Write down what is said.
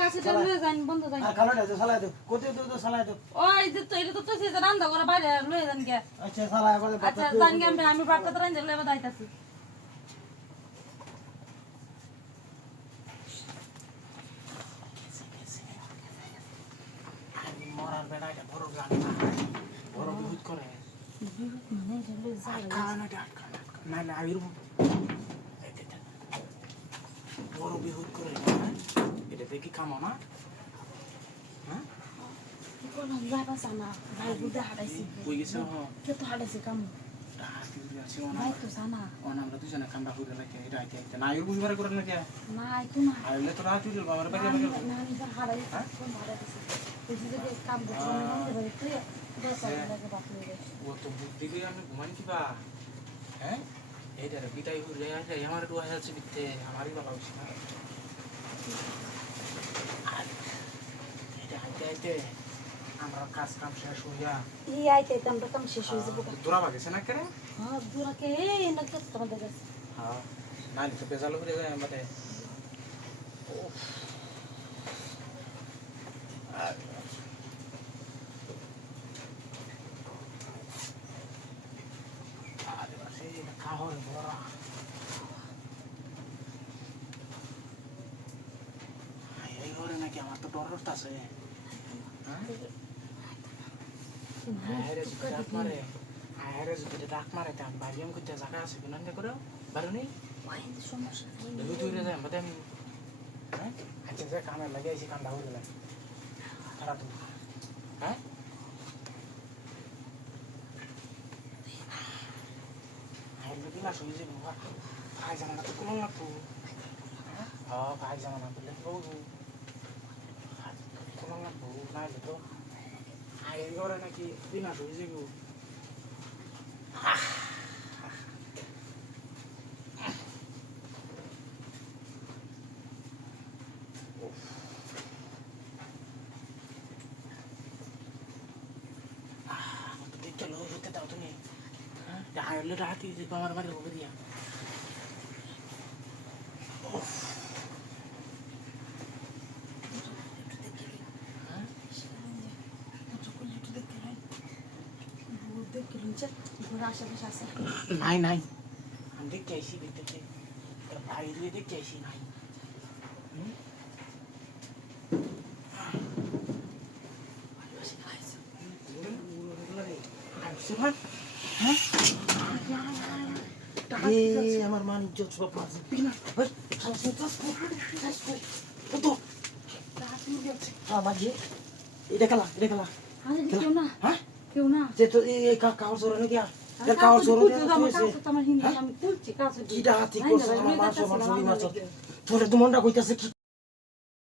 কাছে লয়ে যান বন্ধ যান আর কালোটা তো চালাই দাও কত তো চালাই দাও ওই যে তো এটা তো সে রান্না করে বাইরে লয়ে যান কে আচ্ছা চালাই বলে আচ্ছা জান কে আমি বাড়তে রান্না লয়ে বাদাইতাছি মরার বেড়াটা বড় গান না বড় বিহুত করে না না আইর বড় বিহুত করে এটা দেখি কামো না হ্যাঁ কোন যাবা সানা ভাই বুদা হারাইছি কই গেছে কে তো হারাইছে কাম ভাই তো সানা আমরা দুজনে কামটা করে রাখি এটা আইতে আইতে না আইর বুঝবার করে না কে না আইতো না আইলে তো রাত হইল বাবার বাড়ি না নি হারাইছে কোন হারাইছে এই যে কাম করতে মনে হয় তুই দশ লাগে বাপরে ও তো বুদ্ধি করে আমি ঘুমাই কিবা হ্যাঁ এইটা বিদায় হইলে আইলে আমার একটু আছে বিতে আমারই ভালো হইছে না এটা আইতে আইতে আমরা কাজ কাম শেষ হইয়া এই আইতে আমরা কাম শেষ হয়ে যাবো দূরা বাগেছে না করে হ্যাঁ দূরা কে এই না তো তোমাদের কাছে হ্যাঁ না তো বেজাল হয়ে যায় আমাদের খাওয়ার বড়া এই ঘরে নাকি আমার তো ডর আছে ডাক মারে তা বাড়িয়াম করতে জায়গা আছে বিনন্দ করে বারো নেই সমস্যা দূরে যায় আমাদের হ্যাঁ আচ্ছা যে কামে লাগাইছি কামটা হয়ে গেলাম খারাপ হ্যাঁ না শুনেছি ভাই জামানা তো কোনো লাগতো হ্যাঁ ভাই জামানা বললে বলবো কোনো লাগবো না হলে তো আয়ের ঘরে নাকি বিনা শুনেছি গো চলো হতে দাও তুমি আয়লে রাতি আমার বাড়ি হবে দিয়া নাই নাই আমি দেখতে আইসি দেখতে বাইরে দেখতে আইসি নাই আমার মান ইজ্জত সব আছে এটা খেলা কেউ না হ্যাঁ কেউ না যে তো এই কাগজ সরানো কি কাগজ সরানো আমি তুলছি কাছে কিটা হাতি করছে আমার মাছ তোরে তো মনটা কইতাছে কি